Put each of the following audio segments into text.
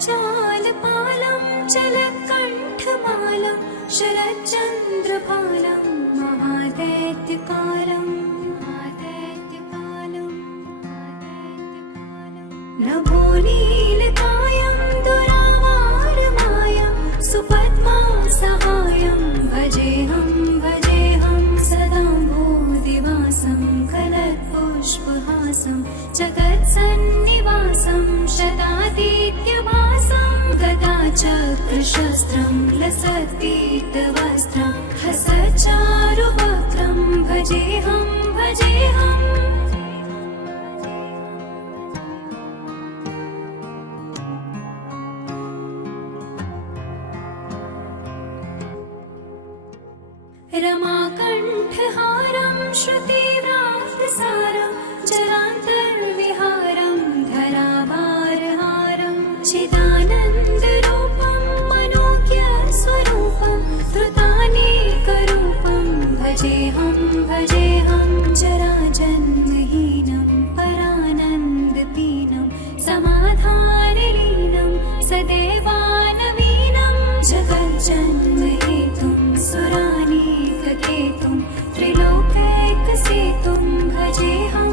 जगज्जालपालं जलकण्ठमालं शरच्चन्द्रभालं महादैत्यकालं नभोनीलकायं दुरावारमायं सुपद्मासहायं भजेऽहं सदाम्भोदिवासं कलत्पुष्पहासं जगत्सन्निवासं शतादित्यभासं गदाचक्रशस्त्रं लसत्पीतवस्त्रं हसच्चारुवक्त्रं भजेऽहं रमाकण्ठहारं श्रुतिव्रातसारं जरान्तर्विहारं धराभारहारं चिदानन्दरूपं मनोज्ञस्वरूपं धृतानेकरूपं भजेऽहं जराजन्महीनं परानन्दपीनं समाधानलीनं सदैवानवीनं जगज्जन्महेतुं सुरानीककेतुं त्रिलोकैकसेतुं भजेऽहं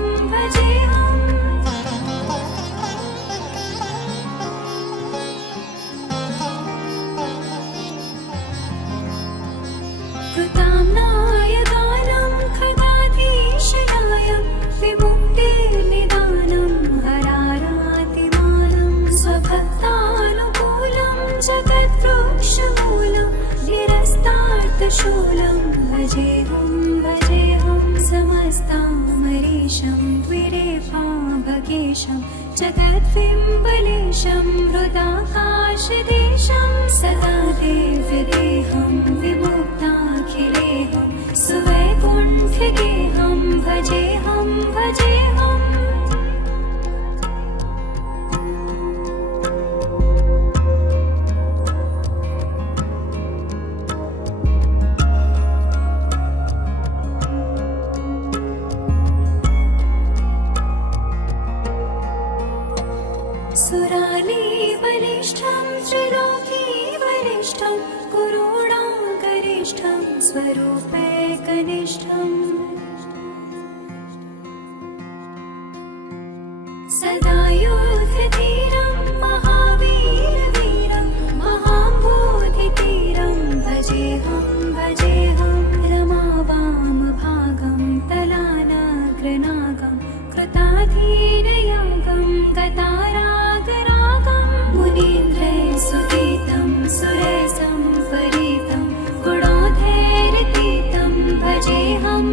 कृताम्नाय गानं खगाधीशनायं विमुक्तिर्निदानं हरारातिमानं स्वभक्तानुकूलं जगद्वृक्षमूलं निरस्तार्थशूलं भजेऽहं समस्तामरीशं द्विरेफाभगेशं जगद्बिम्बलेशं हृदाकाशदेशं सदा देव्यदेहं विमुक्ताखिलेहं सुवैकुण्ठगेहं भजेऽहं सुरालीबलिष्ठं त्रिलोकीवरिष्ठं कुरूणाकरिष्ठं स्वरूपैकनिष्ठं सदा युद्धधीरं महावीरवीरं महाम्बोधितीरं भजेऽहं रमावामभागं तलानाग्रनागं कृताधीनयागं गतारागरागं मुनीन्द्रैः सुरैः संपरीतं गुणोधैर्यतीतं भजेऽहं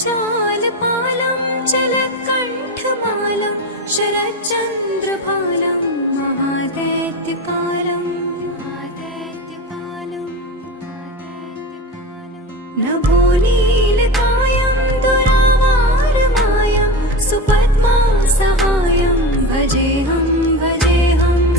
जगज्जालपालं जलकण्ठमालं शरच्चन्द्रभालं महादैत्यकालं नभोनीलकायं दुरावारमायं सुपद्मासहायं भजेऽहं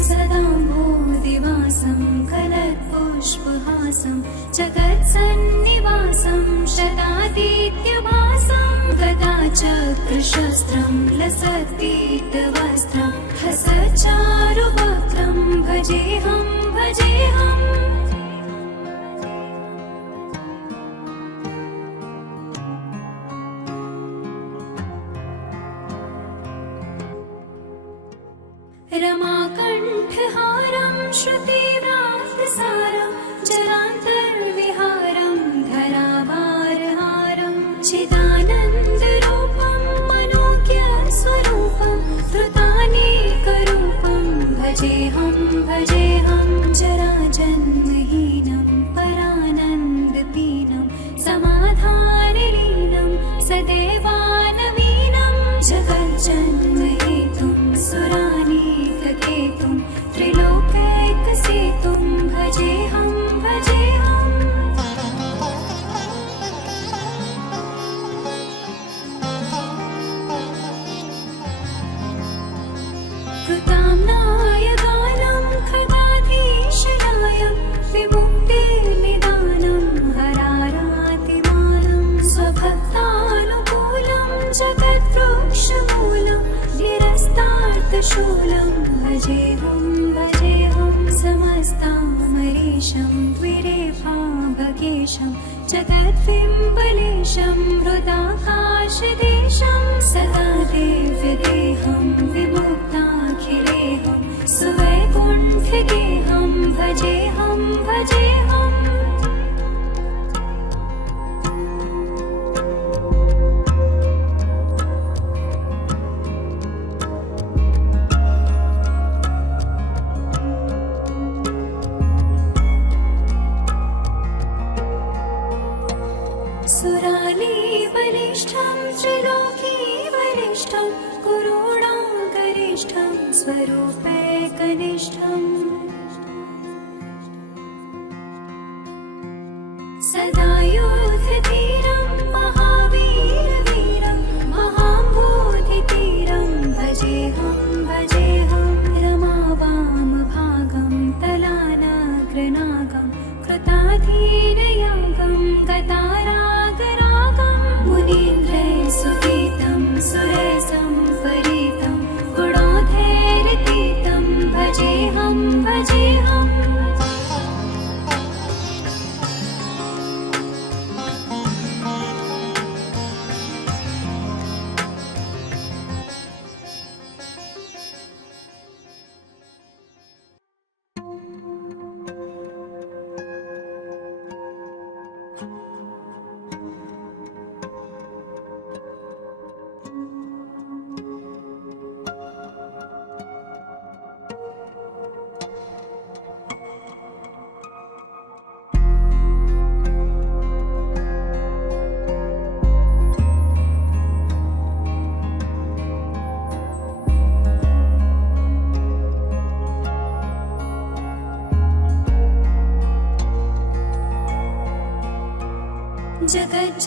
सदाम्भोदिवासं कलत्पुष्पहासं जगत्सन्निवासं शतादित्यभासं गदाचक्रशस्त्रं लसत्पीतवस्त्रं हसच्चारुवक्त्रं भजेऽहं रमाकण्ठहारं श्रुतिव्रातसारं जरान्तर्विहारं धराभारहारं चिदानन्द जगद्बिम्बलेशं हृदाकाशदेशं सदा देव्यदेहं विमुक्ताखिलेहं सुवैकुण्ठगेहं भजेऽहं भजेऽहम् सुरालीबलिष्ठं त्रिलोकीबलिष्ठं गुरूणागरिष्ठं स्वरूपैकनिष्ठम् सदा योधधीरं महावीरवीरं महाम्बोधितीरं भजेऽहं भजेऽहं रमावामभागं तलानाग्रनागं कृताधीनयागं गतारागरागं मुनीन्द्रैः सुगीतं सुरसंपरीतं गुणोधैरतीतं भजेऽहं भजेऽहम्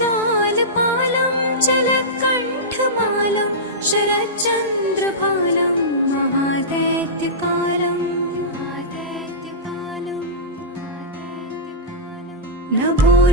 जगज्जालपालं जलकण्ठमालं शरच्चन्द्रभालं महादैत्यकालं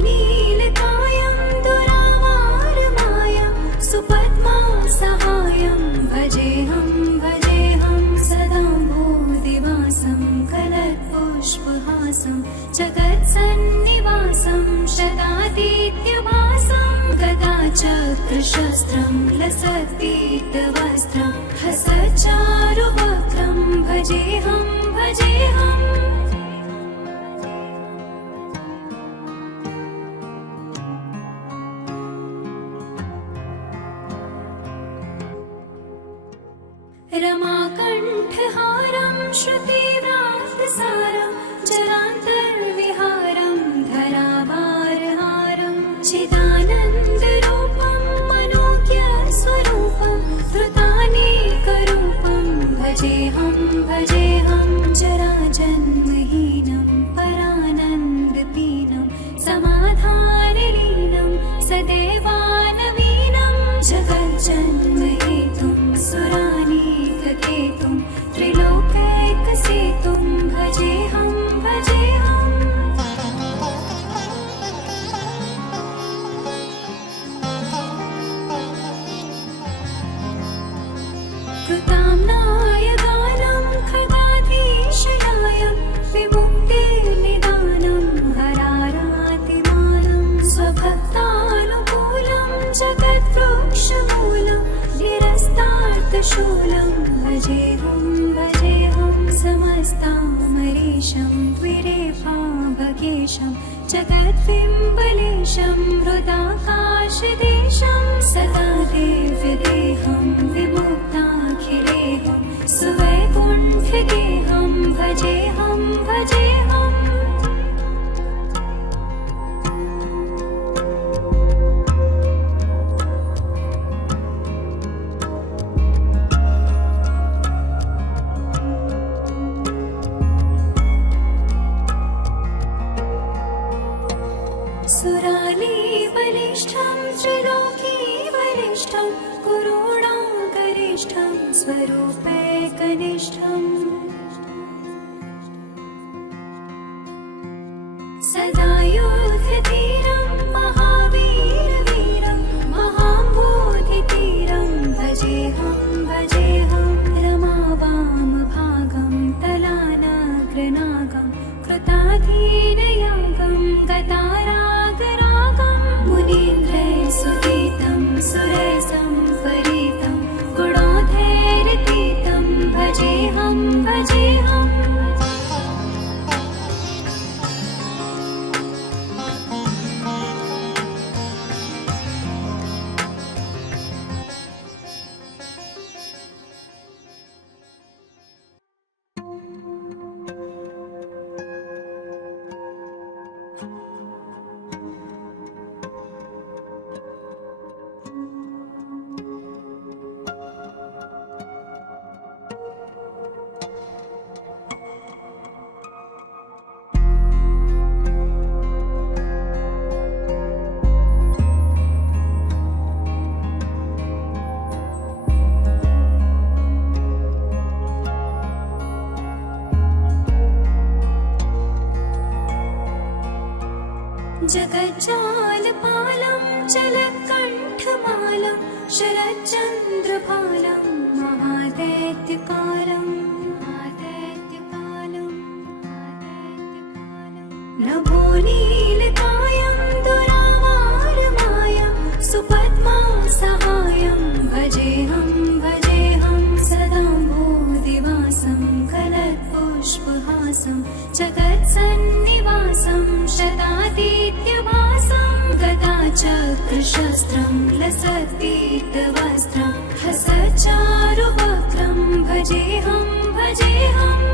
नभोनीलकायं दुरावारमायं सुपद्मासहायं भजेऽहं भजेऽहं सदा भूदिवासं कलत्पुष्पहासं जगत्सन्निवासं शतादित्यभासं गदाचक्रशस्त्रं लसत्पीतवस्त्रं हसच्चारुवक्त्रं भजेऽहं भजेऽहम् रमाकण्ठहारं श्रुतिव्रातसारं जरान्तर्विहारं धराभारहारं चिदानन्दरूपं मनोज्ञस्वरूपं धृतानेकरूपं भजेऽहं भजेऽहं जराजन्महीनं परानन्दपीनं समाधानलीनं सदैवानवीनं जगज्जन्महेतुं सुरानीककेतुं त्रिलोकैकसेतुं भजेऽहं भजेऽहम् कृताम्नाय गानं खगाधीशनायं विमुक्तिर्निदानं हरारातिमानं स्वभक्तानुकूलं जगद्वृक्षमूलं निरस्तार्थशूलं भजेऽहं भजेऽहं समस्तामरीशं द्विरेफाभगेशं जगद्बिम्बलेशं हृदाकाशदेशं सदा देव्यदेहं विमुक्ताखिलेहं सुवैकुण्ठगेहं भजेऽहं भजेऽहम् सुरालीबलिष्ठं त्रिलोकीबलिष्ठं गुरूणागरिष्ठं स्वरूपैकनिष्ठम् सदा योधधीरं महावीरवीरं महाम्बोधितीरं भजेऽहं भजेऽहं रमावामभागं तलानाग्रनागं कृताधीनयागं गतारागरागं सुरसंपरीतं गुणोधैर्यतीतं भजेऽहं भजेऽहम् जगज्जालपालं चलत्कण्ठमालं शरच्चन्द्रभालं महादैत्यकालं नभोनीलकायं दुरावारमायं सुपद्मासहायं भजेऽहं भजेऽहं सदाम्भोदिवासं कलत्पुष्पहासं जगत्सन्निवासं शतादित्यभासं गदाचक्रशस्त्रं लसत्पीतवस्त्रं हसच्चारुवक्त्रं भजेऽहं भजेऽहम्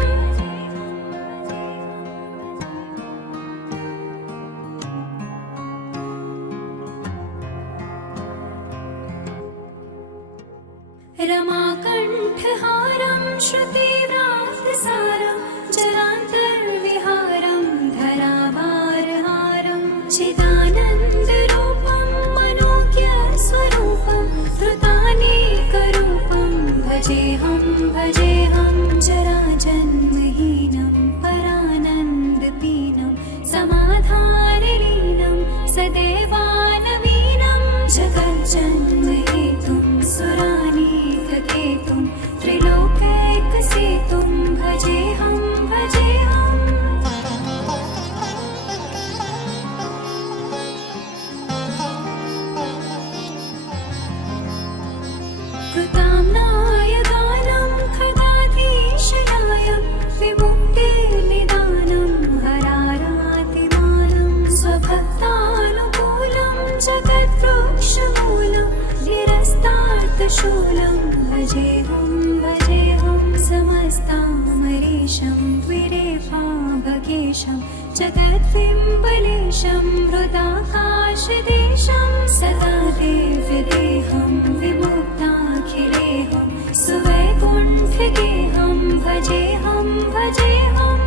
रमाकण्ठहारं श्रुतिव्रातसारं जरान्तर्विहारं धराभारहारं चिदानन्दरूपं मनोज्ञस्वरूपं धृतानेकरूपं भजेऽहं भजेऽहं जराजन्महीनं परानन्दपीनं समाधानलीनं सदैवानवीनं जगज्जन्महेतुं सुरानीककेतुं त्रिलोकैकसेतुं भजेऽहं भजेऽहम् कृताम्नाय गानं खगाधीशनायं विमुक्तिर्निदानं हरारातिमानं स्वभक्तानुकूलं जगद्वृक्षमूलं निरस्तार्थशूलं भजेऽहं भजेऽहं समस्तामरीशं द्विरेफाभकेशं जगद्बिम्बलेशं हृदाकाशदेशं सदा देव्यदेहं विमुक्ताखिलेहं सुवैकुण्ठगेहं भजेऽहं भजेऽहम्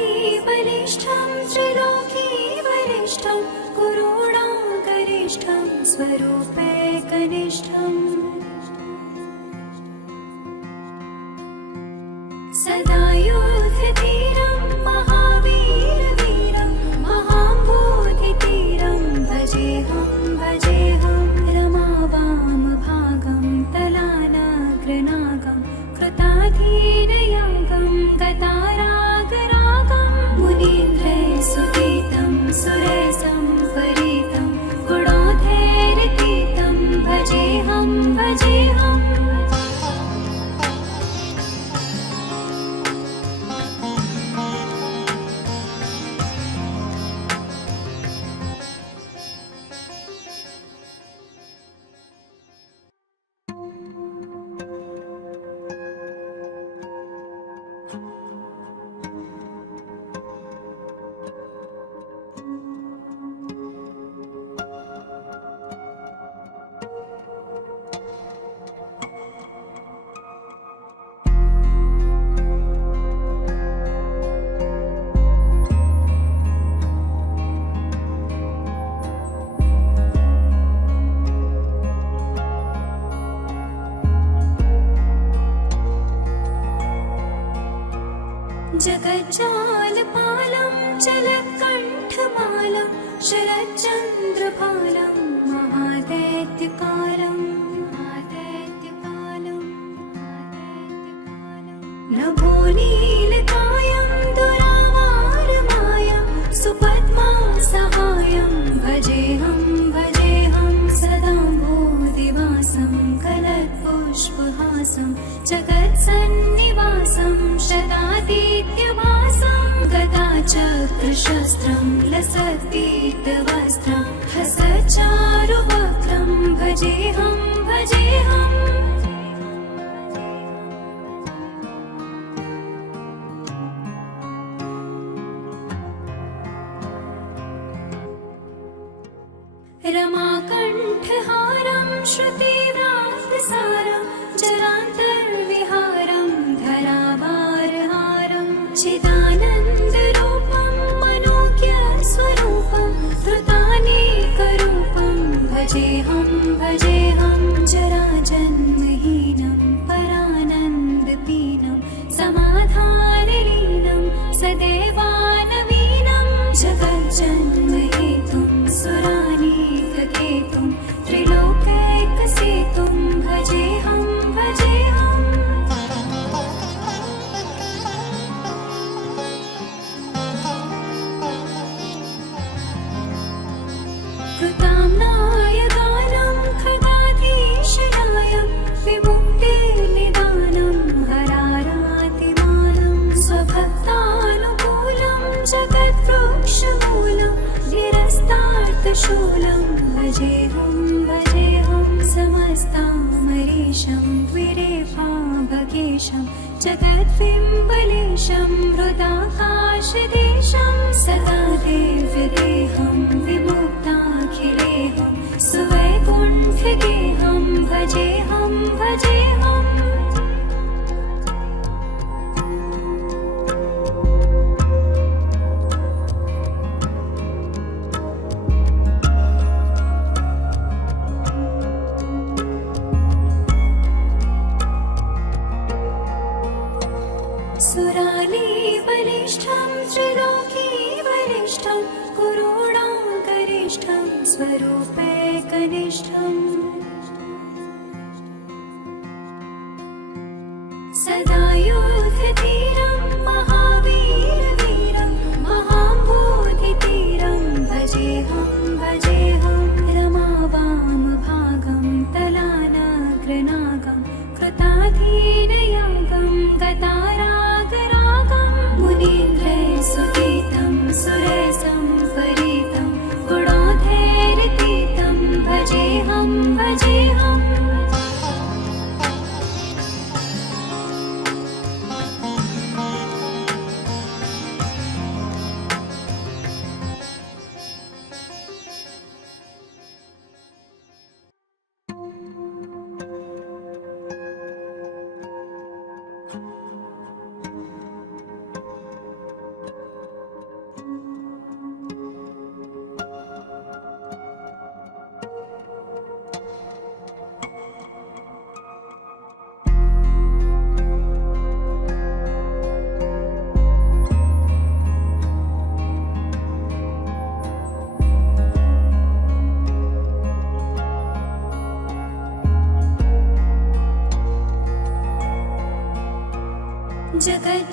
सुरालीबलिष्ठं त्रिलोकीवरिष्ठं गुरूणागरिष्ठं स्वरूपैकनिष्ठं सदा युद्धधीरं महावीरवीरं महाम्बोधितीरं भजेऽहं भजेऽहं रमावामभागं तलानाग्रनागं कृताधीनयागं गतारागरागं मुनीन्द्रैः सुरसंपरीतं गुणोधैर्यतीतं भजेऽहं भजेऽहम् जगज्जालपालं जलकण्ठमालं शरच्चन्द्रभालं महादैत्यकालं नभोनीलकायं दुरावारमायं सुपद्मासहायं भजेऽहं सदाम्भोदिवासं कलत्पुष्पहासं जगत्सन्निवासं शतादित्यभासं गदाचक्रशस्त्रं लसत्पीतवस्त्रं हसच्चारुवक्त्रं भजेऽहं रमाकण्ठहारं श्रुतिव्रातसारं जरान्तर्विहारं धराभारहारं चिदानन्दरूपं मनोज्ञस्वरूपं धृतानेकरूपं भजेऽहं जराजन्महीनं परानन्दपीनं समाधानलीनं सदैवानवीनं जगज्जन्महेतुं सुरानीककेतुं त्रिलोकैकसेतुं भजेऽहं कृताम्नाय गानं खगाधीशनायं विमुक्तिर्निदानं हरारातिमानं स्वभक्तानुकूलं जगद्वृक्षमूलं निरस्तार्थशूलं भजेऽहं समस्तामरीशं द्विरेफाभगेशं जगद्बिम्बलेशं हृदाकाशदेशं सदा देव्यदेहं विमुक्ताखिलेहं सुवैकुण्ठगेहं भजेऽहं सुरालीबलिष्ठं त्रिलोकीवरिष्ठं गुरूणागरिष्ठं स्वरूपैकनिष्ठम् सदा युद्धधीरं महावीरवीरं महाम्बोधितीरं भजेऽहं रमावामभागं तलानाग्रनागं कृताधीनयागं गतारागरागं मुनीन्द्रैर्सुगीतं सुरसंपरीतं गुणोधैर्यतीतं भजेऽहं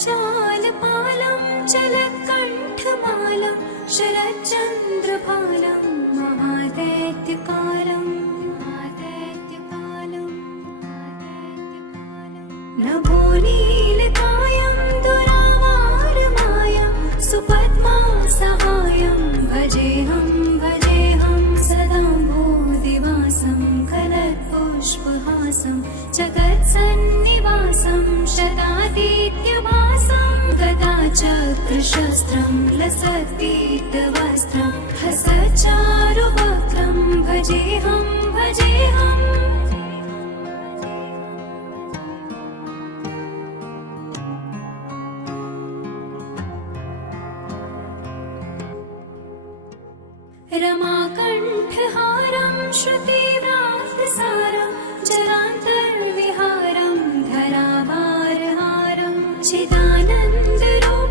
जगज्जालपालं जलकण्ठमालं शरच्चन्द्रभालं महादैत्यकालं नभोनीलकायं दुरावारमायं सुपद्मासहायं भजेऽहं सदाम्भोदिवासं कलत्पुष्पहासं जगत्सन्निवासं शतादित्यभासं गदाचक्रशस्त्रं लसत्पीतवस्त्रं हसच्चारुवक्त्रं भजेऽहं रमाकण्ठहारं श्रुतिव्रातसारं जरान्तर्विहारं धराभारहारं चिदानन्दरूपं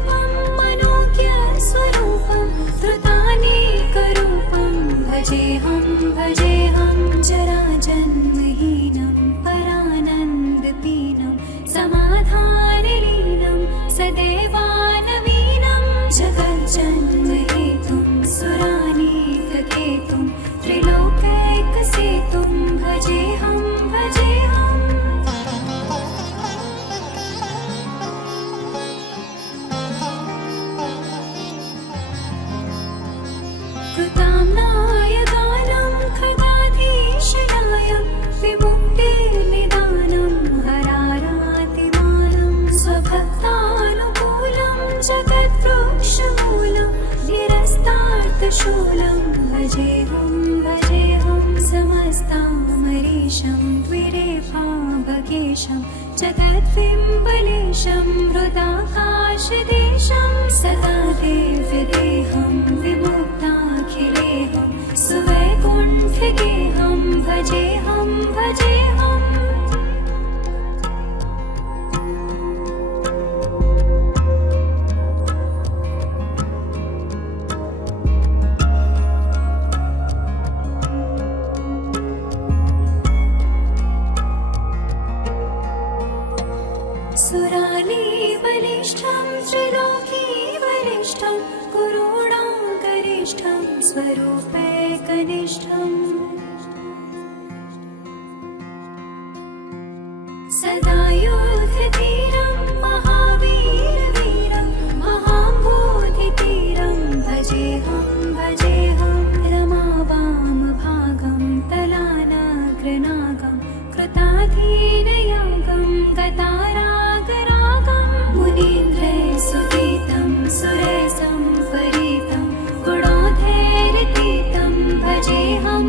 शूलं भजेऽहं समस्तामरीशं द्विरेफाभकेशं जगद्बिम्बलेशं हृदाकाशदेशं सदा देव्यदेहं विमुक्ताखिलेहं सुवैकुण्ठिकेहं भजेऽहं सुरालीबलिष्ठं त्रिलोकीबलिष्ठं गुरूणागरिष्ठं स्वरूपैकनिष्ठम् सदा योधतीरं महावीरवीरं महाम्बोधितीरं भजेऽहं रमावामभागं तलानाग्रनागं कृताधीनयागं गतारागरागं मुनीन्द्रैः सुरैः संपरीतं गुणोधैर्यतीतं भजेऽहं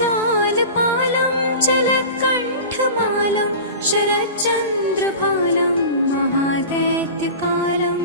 जगज्जालपालं जलकण्ठमालं शरच्चन्द्रभालं महादैत्यकालं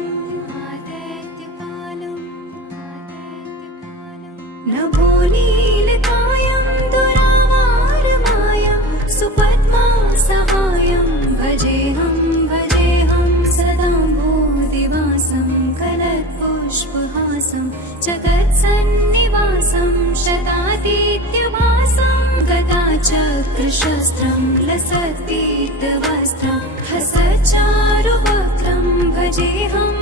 नभोनीलकायं दुरावारमायं सुपद्मासहायं भजेऽहं सदाम्भोदिवासं कलत्पुष्पहासं जगत्सन्निवासं शतादित्यभासं गदाचक्रशस्त्रं लसत्पीतवस्त्रं हसच्चारुवक्त्रं भजेऽहं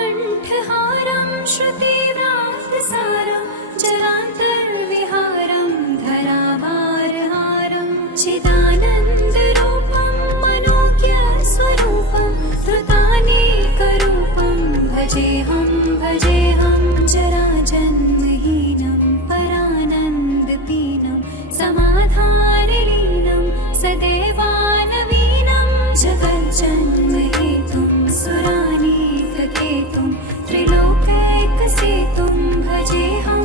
रमाकण्ठहारं श्रुतिव्रातसारं जरान्तर्विहारं धराभारहारं चिदानन्दरूपं मनोज्ञस्वरूपं धृतानेकरूपं भजेऽहं जराजन्महीनं परानन्दपीनं समाधानलीनं सदैवानवीनं जगज्जन्महेतुं सुरानीककेतुं त्रिलोकैकसेतुं भजेऽहं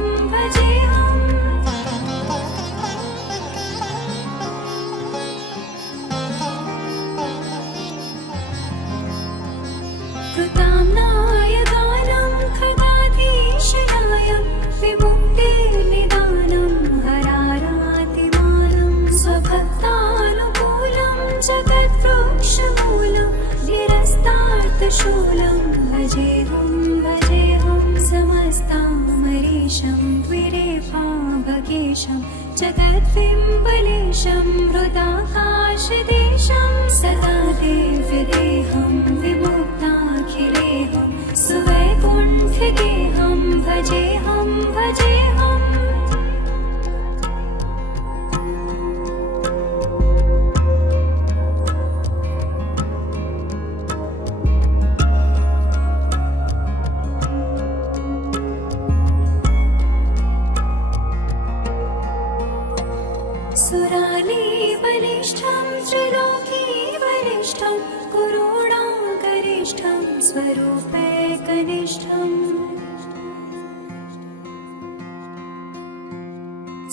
कृताम्नाय गानं खगाधीशनायं विमुक्तिर्निदानं हरारातिमानं स्वभक्तानुकूलं जगद्वृक्षमूलं निरस्तार्थशूलं भजेऽहं समस्तामरीशं द्विरेफाभकेशं जगद्बिम्बलेशं हृदाकाशदेशं सदा देव्यदेहं विमुक्ताखिलेहं सुवैकुण्ठिकेहं भजेऽहं सुरालीबलिष्ठं त्रिलोकीबलिष्ठं गुरूणागरिष्ठं स्वरूपैकनिष्ठम्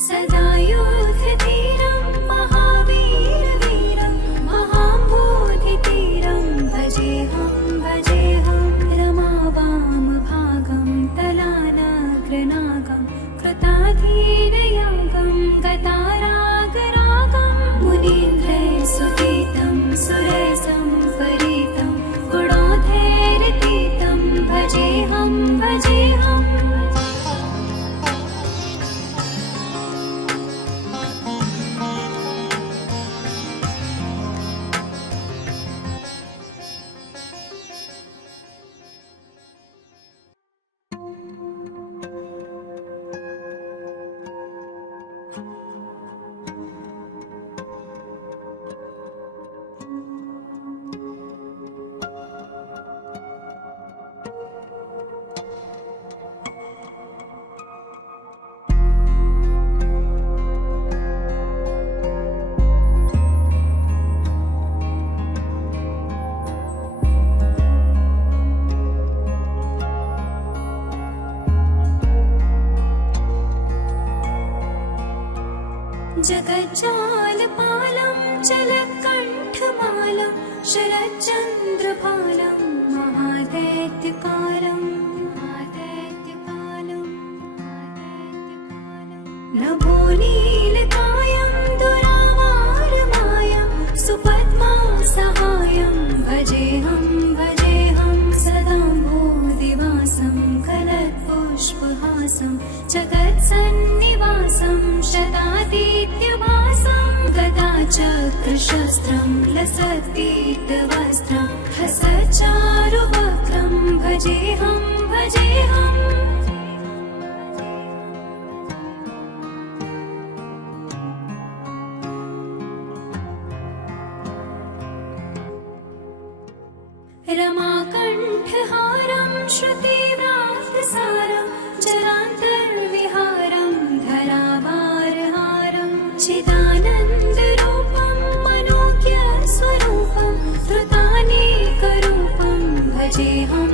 सदा योधतीरं महावीरवीरं महाम्बोधितीरं भजेऽहं रमावा कण्ठमालं शरच्चन्द्रभालं महादैत्यकालं नभो नीलकायं दुरावारमायं सुपद्मा सहायं भजेऽहं सदाम्भोदिवासं कलत्पुष्पहासं जगत्सन्निवासं शतादित्यभासं गदाचक्रशस्त्रं लसत्पीतवस्त्रं हसच्चारुवक्त्रं भजेऽहं रमाकण्ठहारं श्रुतिव्रातसारं जरान्तर्विहारं धराभारहारं चिदानन्दरूपं मनोज्ञस्वरूपं धृतानेकरूपं भजेऽहं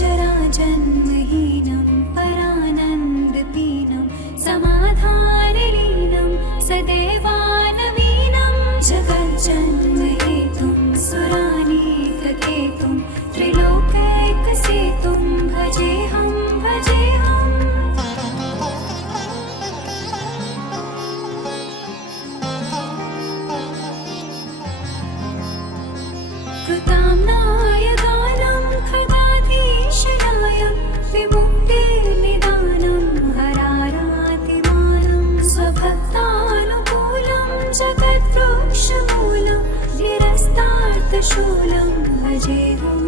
जराजन्महीनं परानन्दपीनं समाधानलीनं सदैवानवीनं जगज्जन्महेतुं सुरानीककेतुं त्रिलोकैकसेतुं भजेऽहं कृताम्नाय गानं खगाधीशनायं विमुक्तिर्निदानं हरारातिमानं स्वभक्तानुकूलं जगद्वृक्षमूलं निरस्तार्थशूलं भजेऽहं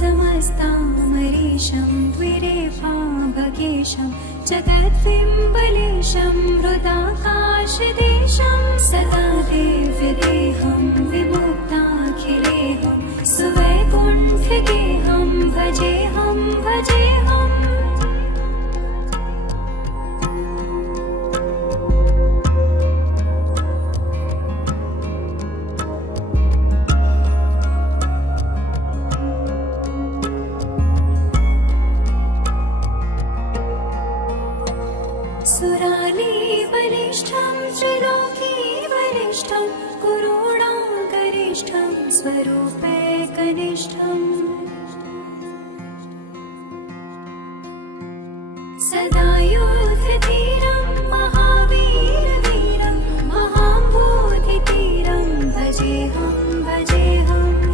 समस्तामरीशं द्विरेफाभगेशं जगद्बिम्बलेशं हृदाकाशदेशं सदा देव्यदेहं विमुक्ताखिलेहं सुवैकुण्ठगेहं भजेऽहं सुरालीबलिष्ठं त्रिलोकीवरिष्ठं गुरूणागरिष्ठं स्वरूपैकनिष्ठम् सदा योद्धधीरं महावीरवीरं महाम्बोधितीरं भजेऽहं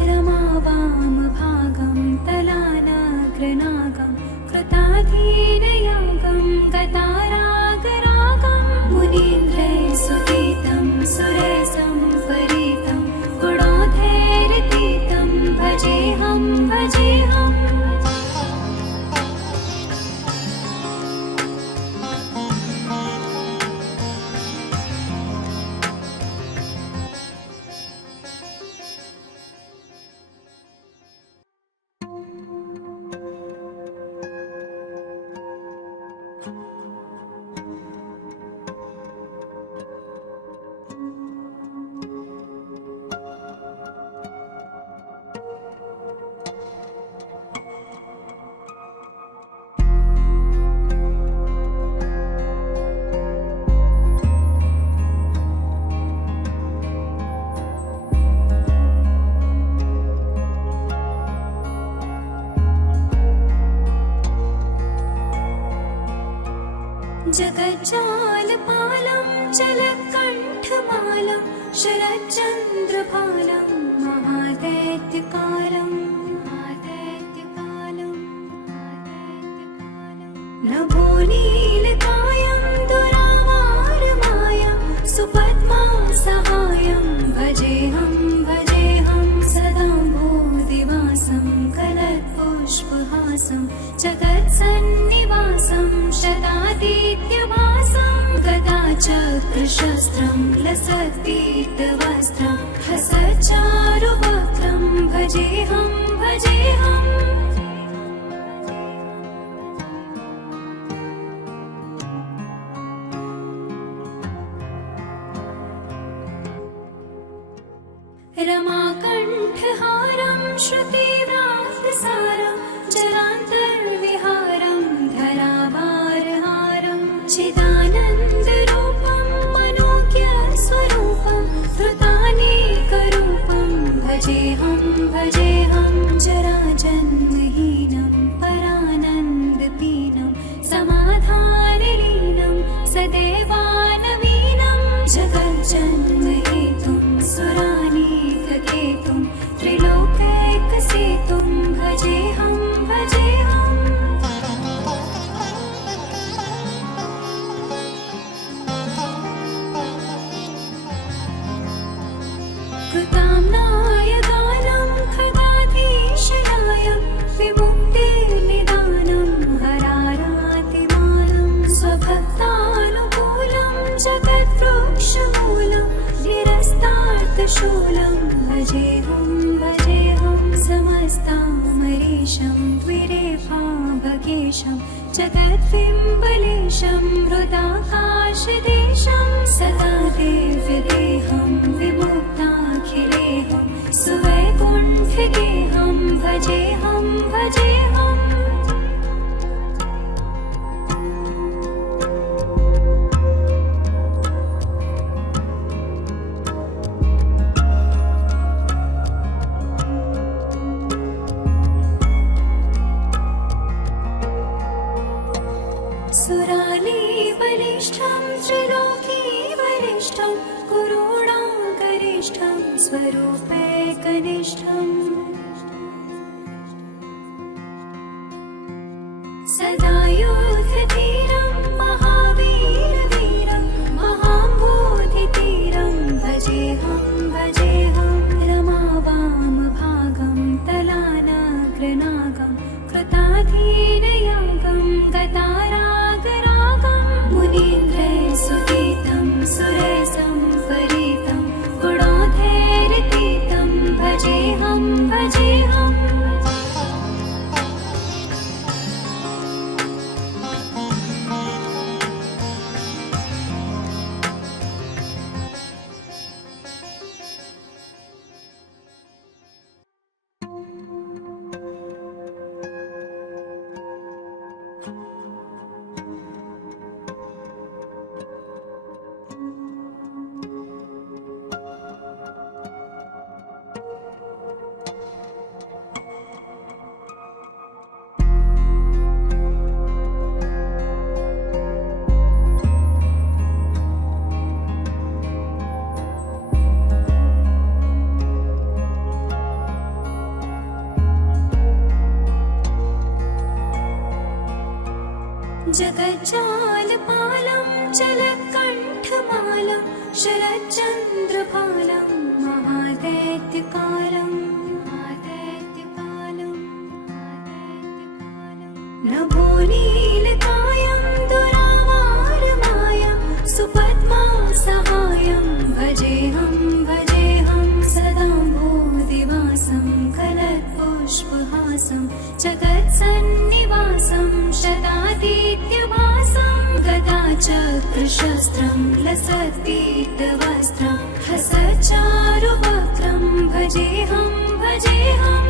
रमावामभागं तलानाग्रनागं कृताधीनयागं गतारागरागं मुनीन्द्रैः सुरैः संपरीतं गुणोधैर्यतीतं भजेऽहं जगज्जालपालं जलकण्ठमालं शरच्चन्द्रभालं महादैत्यकालं नभो नीलकायं दुरावारमायं सुपद्मा सहायं भजेऽहं सदाम्भोदिवासं कलत्पुष्पहासं जगत्सन्निवासं शतादित्यभासं गदाचक्रशस्त्रं लसत्पीतवस्त्रं हसच्चारुवक्त्रं भजेऽहं रमाकण्ठहारं श्रुतिव्रातसारं जरान्तर्विहारं धराभारहारं चिदानन्दरूपं मनोज्ञस्वरूपं शूलं भजेऽहं समस्तामरीशं द्विरेफाभकेशं जगद्बिम्बलेशं हृदाकाशदेशं सदा देव्यदेहं विमुक्ताखिलेऽहं सुवैकुण्ठिकेऽहं भजेऽहं भजेऽहम् सुरालीबलिष्ठं त्रिलोकीवरिष्ठं गुरूणागरिष्ठं स्वरूपैकनिष्ठम् सदा योद्धधीरं महावीरवीरं महाम्बोधितीरं भजेऽहं भजेऽहं रमावामभागं तलानग्रनागं कृताधीनयागं गतारागरागं मुनीन्द्रैः सुरैः संवरितं गुणोधैर्यतीतं भजेऽहं भजेऽहम् जगज्जालपालं जलकण्ठमालं शरच्चन्द्रभालं महादैत्यकालं नभोनीलकायं दुरावारमायं सुपद्मासहायं भजेऽहं भजेऽहं सदाम्भोदिवासं कलत्पुष्पहासं जगत्सन्निवासं शतादित्यभासं गदाचक्रशस्त्रं लसत्पीतवस्त्रं हसच्चारुवक्त्रं भजेऽहं भजेऽहम्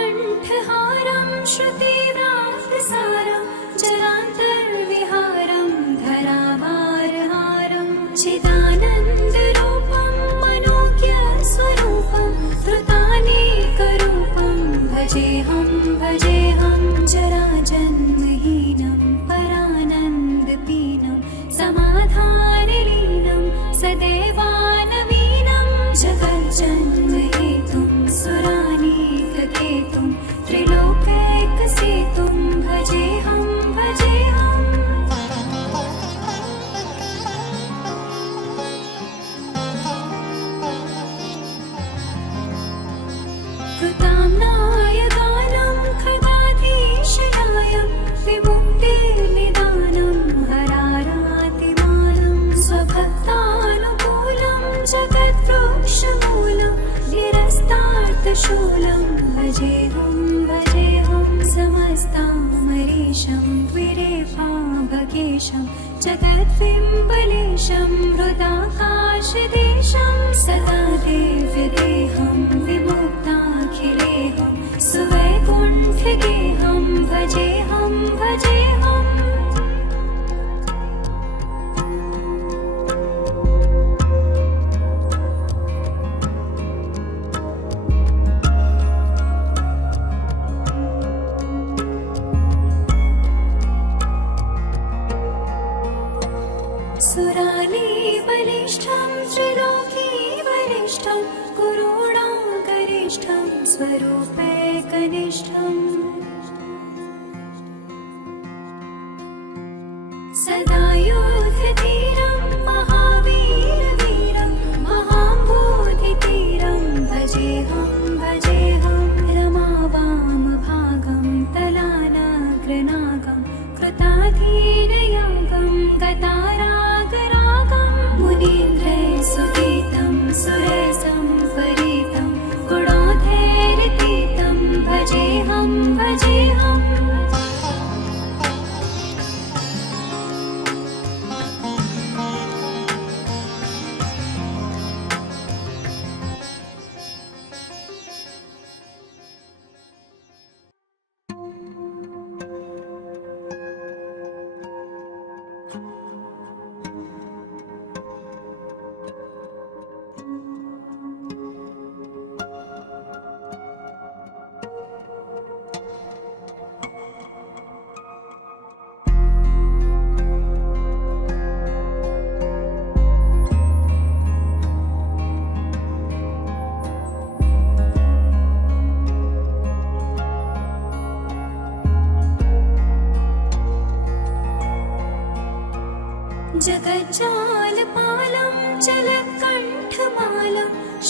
रमाकण्ठहारं श्रुतिव्रातसारं जलान्तर्विहारं धरावारहारं चिदानन्दरूपं मनोज्ञस्वरूपं धृतानेकरूपं भजेऽहं भजेऽहं जराजन्महीनं परानन्दपीनं समाधानलीनं सदैवानवीनं जगज्जन्महेतुं सुरानीककेतुं त्रिलोकैकसेतुं भजेऽहं भजेऽहम् कृताम्नाय गानं खगाधीशनायं विमुक्तिर्निदानं हरारातिमानं स्वभक्तानुकूलं जगद्वृक्षमूलं निरस्तार्थशूलं भजेऽहं भजेऽहं समस्तामरीशं द्विरेफाभकेशं जगद्बिम्बलेशं हृदाकाशदेशं सदा देव्यदेहं विमुक्ताखिलेऽहं सुवैकुण्ठिकेऽहं भजेऽहं भजेऽहम् सुरालीबलिष्ठं त्रिलोकीवरिष्ठं गुरूणागरिष्ठं स्वरूपैकनिष्ठम् सदा योद्धधीरं महावीरवीरं महाम्बोधितीरं भजेऽहं भजेऽहं रमा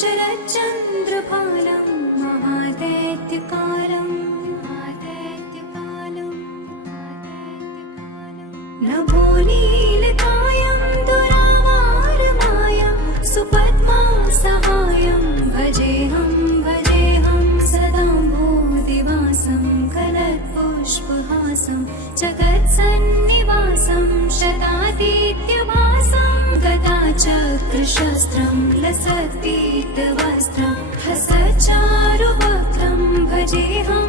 शरच्चन्द्रभालं महादैत्यकालं नभोनीलकायं दुरावारमायं सुपद्मा सहायं भजेऽहं सदाम्भोदिवासं कलत्पुष्पहासं जगत्सन्निवासं शतादित्यभासं गदाचक्रशस्त्रं लसत्पीतवस्त्रं हसच्चारुवक्त्रं भजेऽहं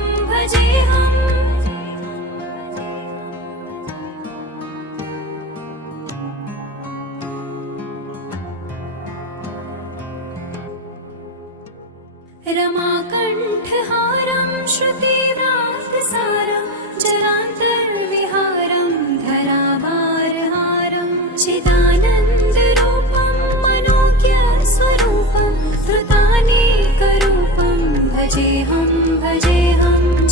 रमाकण्ठहारं श्रुतिव्रातसारं जरान्तर्विहारं धराभारहारं चिदानन्दरूपं मनोज्ञस्वरूपं धृतानेकरूपं भजेऽहं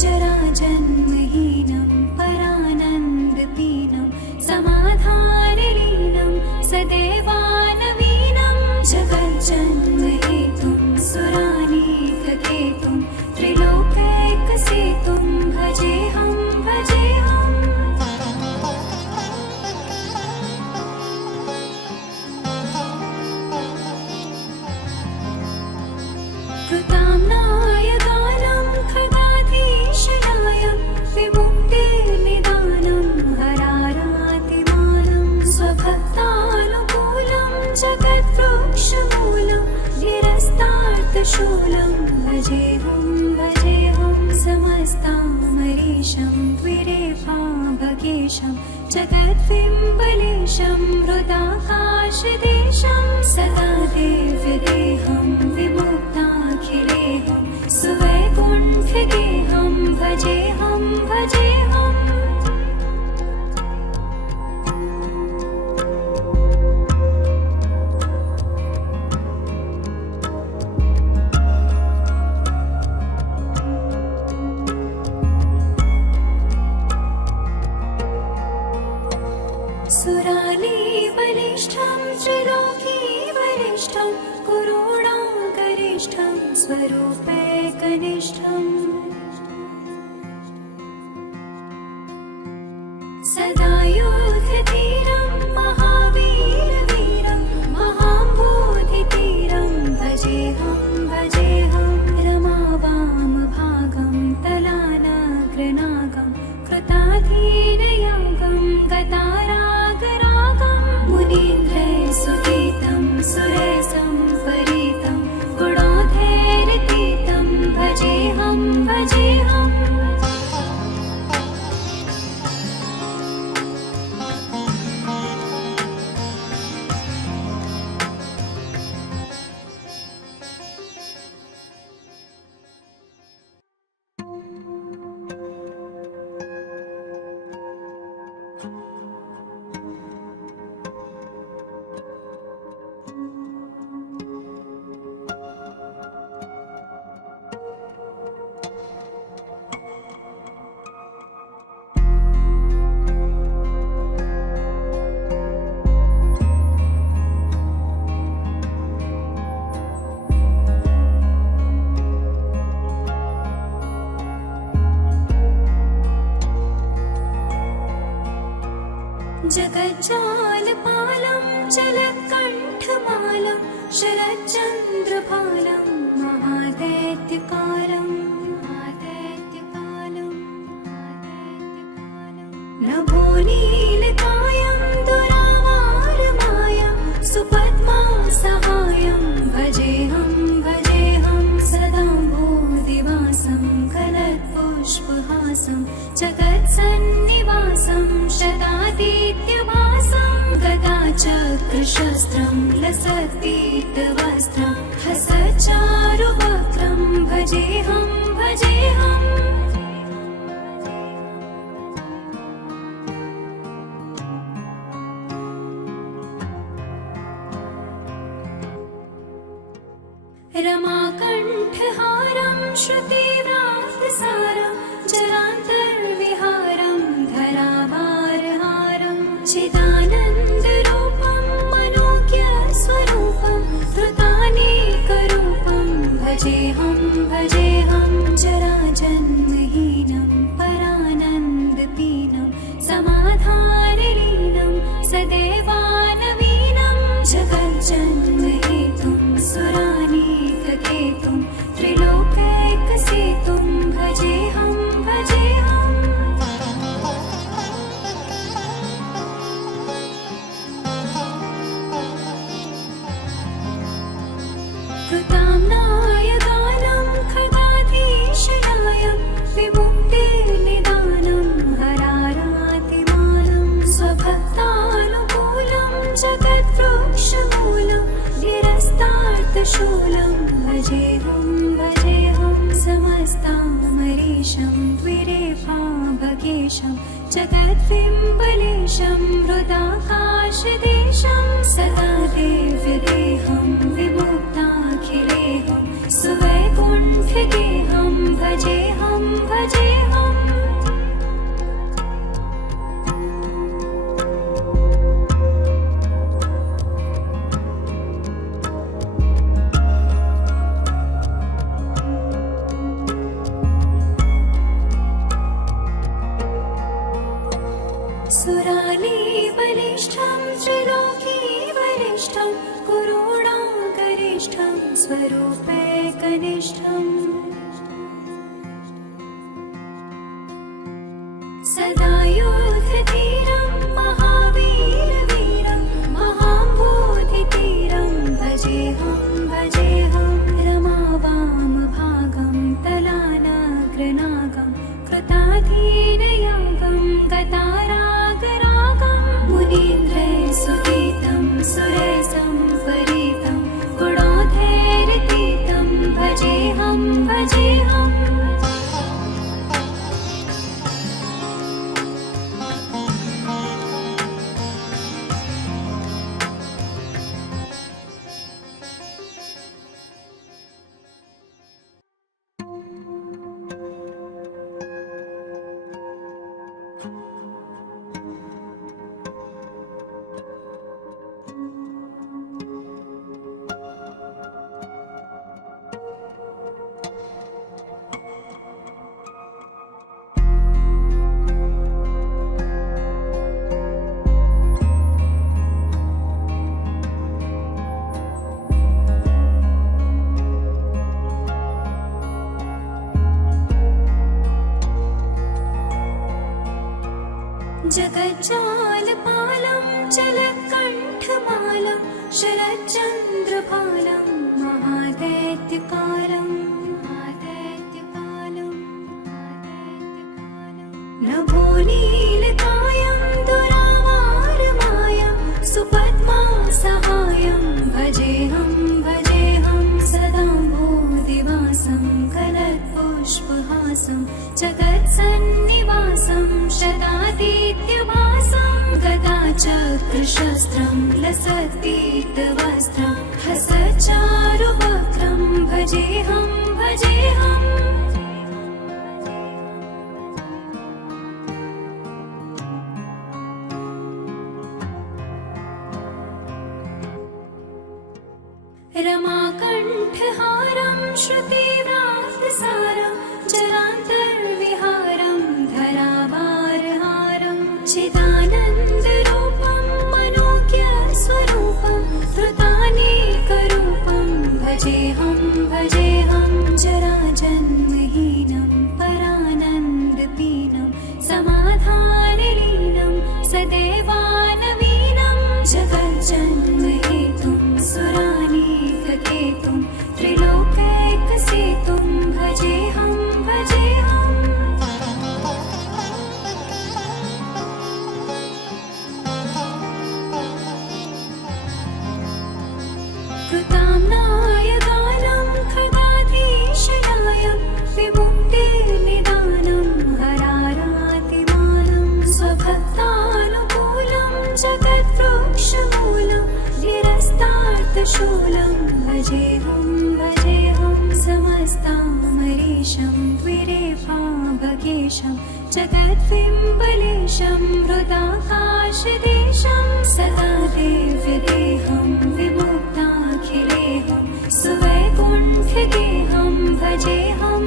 जराजन्महीनं परानन्दपीनं समाधानलीनं सदैवानवीनं जगज्जन्महेतुं सुरानीककेतुं त्रिलोकैकसेतुं भजेऽहं कृताम्नाय गानं खगाधीशनायं विमुक्तिर्निदानं हरारातिमानं स्वभक्तानुकूलं जगद्वृक्षमूलं निरस्तार्थशूलं भजेऽहं समस्तामरीशं द्विरेफाभगेशं जगद्बिम्बलेशं हृदाकाशदेशं सदा देव्यदेहं विमुक्ताखिलेहं सुवैकुण्ठगेहं भजेऽहं सुरालीबलिष्ठं त्रिलोकीवरिष्ठं कुरूणाकरिष्ठं स्वरूपैकनिष्ठम् सदा योध्यधीरं महावीरवीरं महाम्बोधितीरं भजेऽहं रमावामभागं तलानाग्रनागं कृताधीनयागं गतारागरागं मुनीन्द्रैर्सुगीतं सुरसं परितं गुणोधैर्यतीतं भजेऽहं जगज्जालपालं जलकण्ठमालं शरच्चन्द्रभालं महादैत्यकालं नभोनीलकायं दुरावारमायं सुपद्मा सहायं भजेऽहं सदाम्भोदिवासं कलत्पुष्पहासं जगत्सन्निवासं शतादित्यभासं गदाचक्रशस्त्रं लसत्पीतवस्त्रं हसच्चारुवक्त्रं भजेऽहं रमाकण्ठहारं श्रुतिव्रातसारं जरान्तर्विहारं धराभारहारं चिदानन्दरूपं मनोज्ञस्वरूपं धृतानेकरूपं भजेऽहं समस्तामरीशं द्विरेफाभगेशं जगद्बिम्बलेशं हृदाकाशदेशं सदा देव्यदेहं विमुक्ताखिलेऽहं सुवैकुण्ठगेहं भजेऽहं सुरालीबलिष्ठं त्रिलोकीवरिष्ठं गुरूणागरिष्ठं स्वरूपैकनिष्ठम् सदा योधधीरं महावीरवीरं महाम्बोधितीरं भजेऽहं रमावामभागं तलानग्रनागं कृताधीनयागं गतारागरागं मुनीन्द्रैः सुरैः संवरितं गुणोधैर्यतीतं भजेऽहं जगज्जालपालं जलकण्ठमालं शरच्चन्द्रभालं महादैत्यकालं नभोनीलकायं दुरावारमायं सुपद्मासहायं भजेऽहं सदाम्भोदिवासं कनत्पुष्पहासं जगत्सन्निवासं शतादित्यभासं गदाचक्रशस्त्रं लसत्पीतवस्त्रं हसच्चारुवक्त्रं भजेऽहं रमाकण्ठहारं श्रुतिव्रातसारं जरान्तर्विहारं धरावारहारं चिदानन्दरूपं मनोज्ञस्वरूपं धृतानेकरूपं भजेऽहं जराजन्महीनं परानन्दपीनं समाधानलीनं सदैवानवीनं जगज्जन्महेतुं सुरानीककेतुं त्रिलोकैकसेतुं भजेऽहं कृताम्नाय गानं खगाधीशयायं विमुक्तिर्निदानं हरारातिमानं स्वभक्तानुकूलं जगद्वृक्षमूलं निरस्तार्थशूलं भजेऽहं समस्तामरीशं द्विरेफाभगेशं जगद्बिम्बलेशं हृदाकाशदेशं सदा देव्यदेहं विमुक्ताखिलेऽहं सुवैकुण्ठगेहं भजेऽहं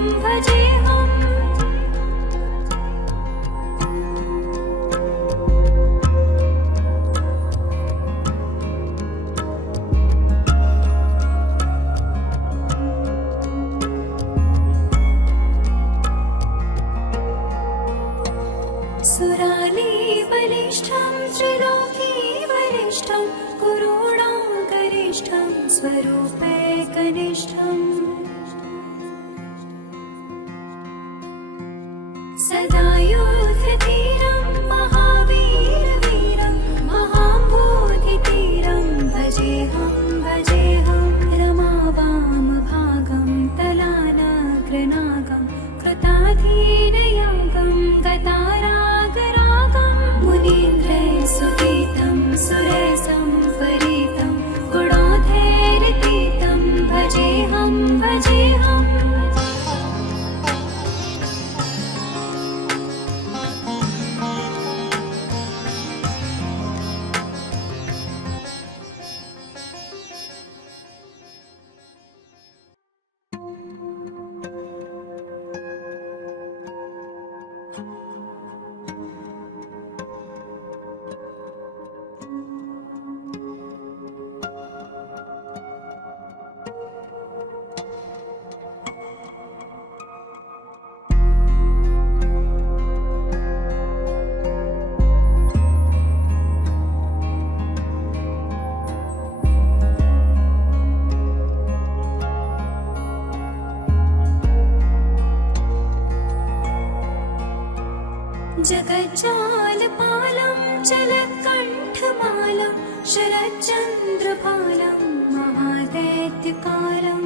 सुरालीबलिष्ठं त्रिलोकीवरिष्ठं गुरूणागरिष्ठं स्वरूपैकनिष्ठम् सदा योधधीरं महावीरवीरं महाम्बोधितीरं भजेऽहं रमावामभागं जगज्जालपालं जलकण्ठमालं शरच्चन्द्रभालं महादैत्यकालं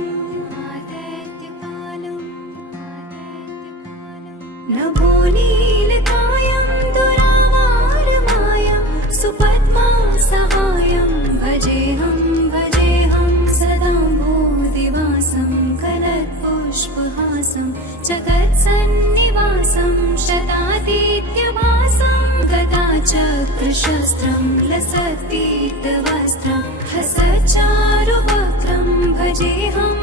नभोनीलकायं दुरावारमायं सुपद्मा सहायं भजेऽहं सदा भूदिवासं कलत्पुष्पहासं जगत्सन्निवासं शतादित्यभासं गदाचक्रशस्त्रं लसत्पीतवस्त्रं हसच्चारुवक्त्रं भजेऽहं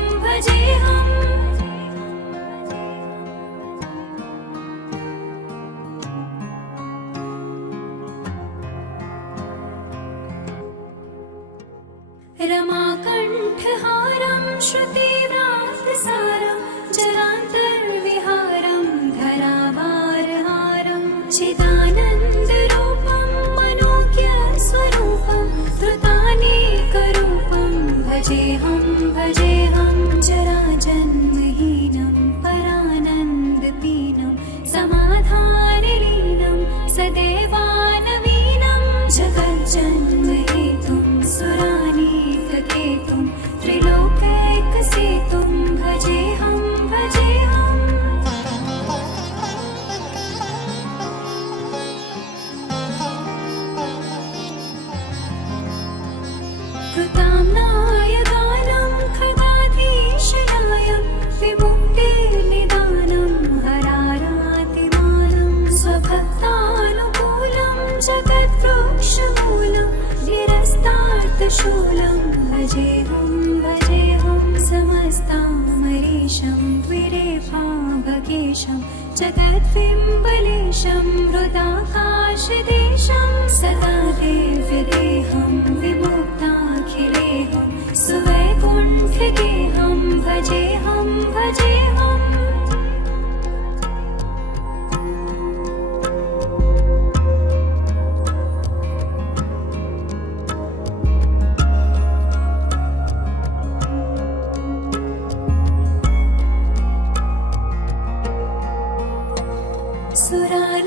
रमाकण्ठहारं श्रुतिव्रातसारं जरान्तर्विहारं धरावारहारं चिदानन्दरूपं मनोज्ञस्वरूपं धृतानेकरूपं भजेऽहं जराजन्महीनं परानन्दपीनं समाधानलीनं सदैवानवीनं जगज्जन्महेतुं सुरानीककेतुं त्रिलोकैकसेतुं भजेऽहं कृताम्नाय गानं खगाधीशनायं विमुक्तिर्निदानं हरारातिमानं स्वभक्तानुकूलं जगद्वृक्षमूलं निरस्तार्थशूलं भजेऽहं समस्तामरीशं द्विरेफाभकेशं जगद्बिम्बलेशं हृदाकाशदेशं सदा देव्यदेहं विमुक्ताखिलेहं सुवैकुण्ठगेहं भजेऽहं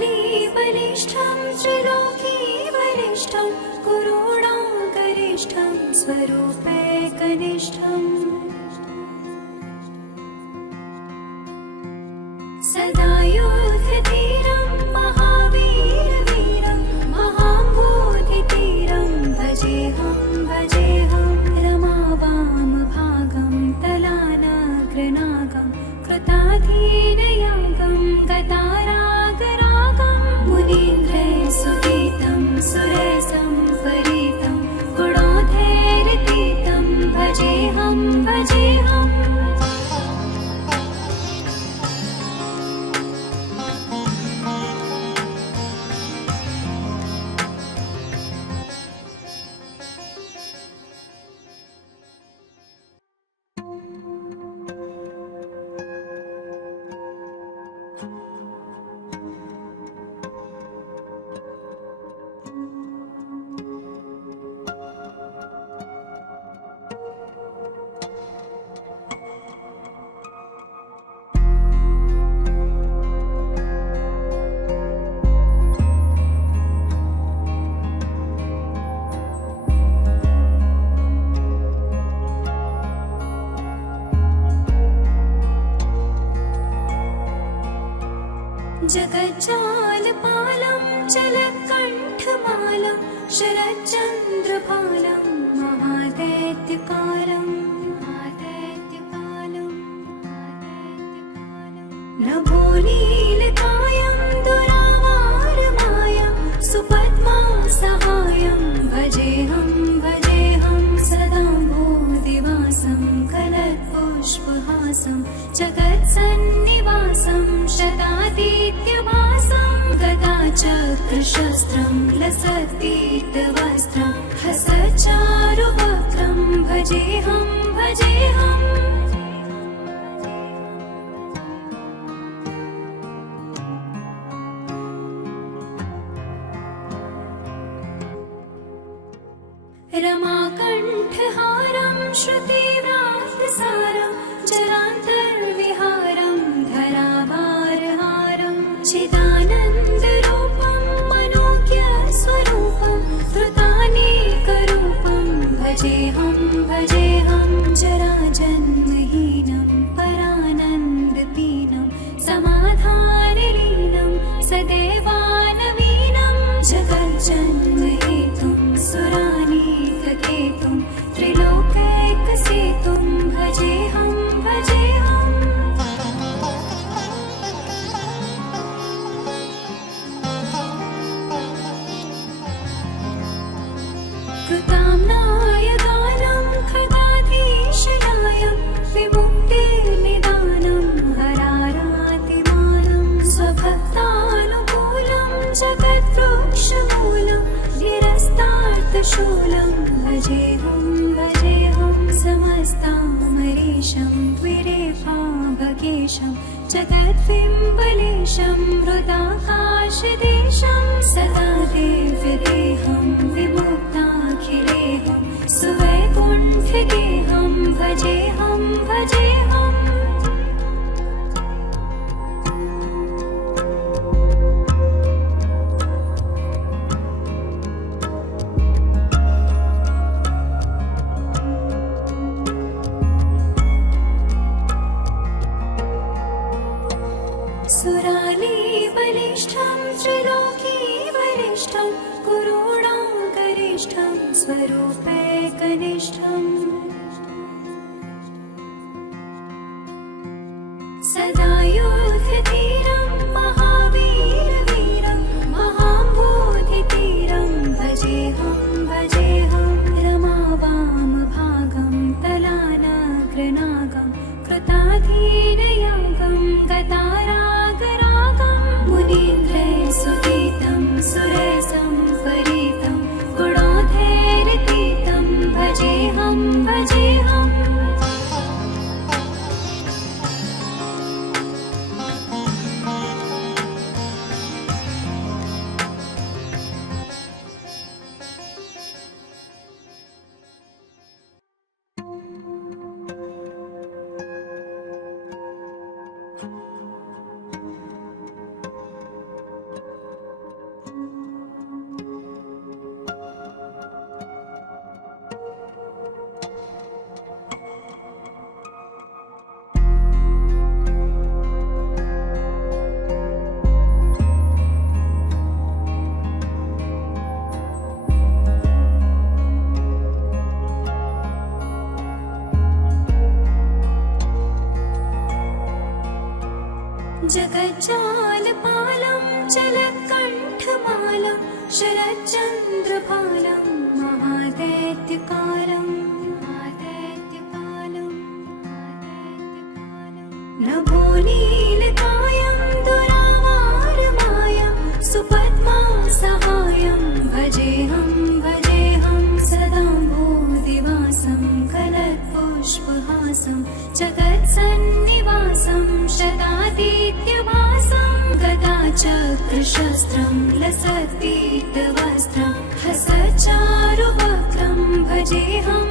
सुरालीबलिष्ठं त्रिलोकीबलिष्ठं गुरूणागरिष्ठं स्वरूपैकनिष्ठम् सदा युद्धधीरं महावीरवीरं महाम्बोधितीरं भजेऽहं रमावामभागं तलानाग्रनागं कृताधीनयागं गतारागरागं मुनीन्द्रैर्सुगीतं सुरसं परितं गुणोधैर्यतीतं भजेऽहं जगज्जालपालं जलकण्ठमालं शरच्चन्द्रभालं महादैत्यकालं नभोनीलकायं दुरावारमायं सुपद्मा सहायं भजेऽहं सदा भूदिवासं कलत्पुष्पहासं जगत्सन्निवासं शतादित्यभासं गदाचक्रशस्त्रं लसत्पीतवस्त्रं हसच्चारुवक्त्रं भजेऽहं रमाकण्ठहारं श्रुतिव्रातसारं जरान्तर्विहारं धरावारहारं चिदानन्दरूपं शूलं भजेऽहं समस्तामरीशं द्विरेफाभकेशं जगद्बिम्बलेशं हृदाकाशदेशं सदा देव्यदेहं विमुक्ताखिलेहं सुवैकुण्ठगेहं भजेऽहं सुरालीबलिष्ठं त्रिलोकीवरिष्ठं कुरूणाकरिष्ठं स्वरूपैकनिष्ठम् सदा योधधीरं महावीरवीरं महाम्बोधितीरं भजेऽहं रमावामभागं तलानग्रनागं कृताधीनयागं गतारागरागं मुनीन्द्रैः सुगीतं सुरसं परितं गुणोधैरतीतं भजेऽहं जगज्जालपालं जलकण्ठमालं शरच्चन्द्रभालं महादैत्यकालं नभोनीलकायं दुरावारमायं सुपद्मां सहायं भजेऽहं सदाम्बोधिवासं कलत्पुष्पहासं जगत्सन्निवासं शतादित्यभासं गदाचक्रशस्त्रं लसत्पीतवस्त्रं हसच्चारुवक्त्रं भजेऽहं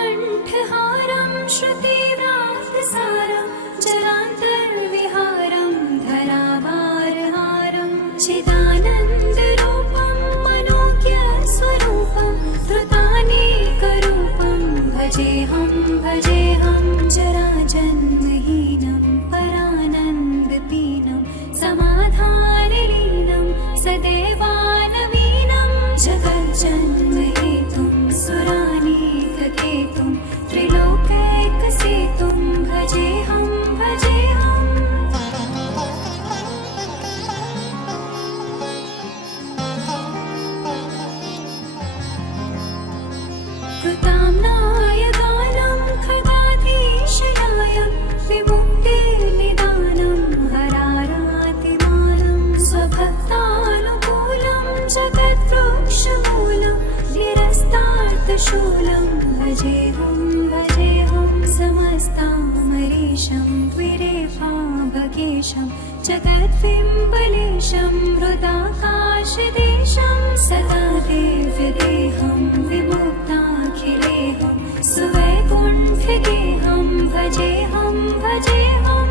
रमाकण्ठहारं श्रुतिव्रातसारं जलान्तर्विहारं धराभारहारं चिदानन्दरूपं मनोज्ञस्वरूपं धृतानेकरूपं भजेऽहं जराजन्महीनं परानन्दपीनं समाधानलीनं सदैवानवीनं जगज्जन्महेतुं सुरानीककेतुं त्रिलोकैकसेतुं भजेऽहं कृताम्नाय गानं खगाधीशनायं विमुक्तिर्निदानं हरारातिमानं स्वभक्तानुकूलं जगद्वृक्षमूलं निरस्तार्थशूलं भजेऽहं समस्तामरीशं द्विरेफाभकेशं जगद्बिम्बलेशं हृदाकाशदेशं सदा देव्यदेहं विमुक्ताखिलेहं सुवैकुण्ठगेहं भजेऽहं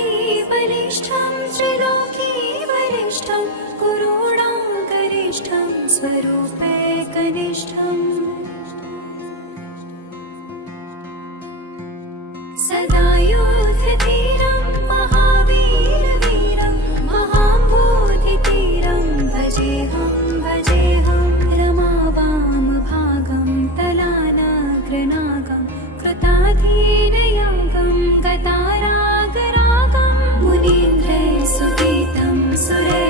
सुरालीबलिष्ठं त्रिलोकीवरिष्ठं कुरूणाकरिष्ठं स्वरूपैकनिष्ठम् सदा योधधीरं महावीरवीरं महाम्बोधितीरं भजेऽहं रमावामभागं नागं कृताधीनयागं गतारागरागं मुनीन्द्रैः सुगीतं सुरैः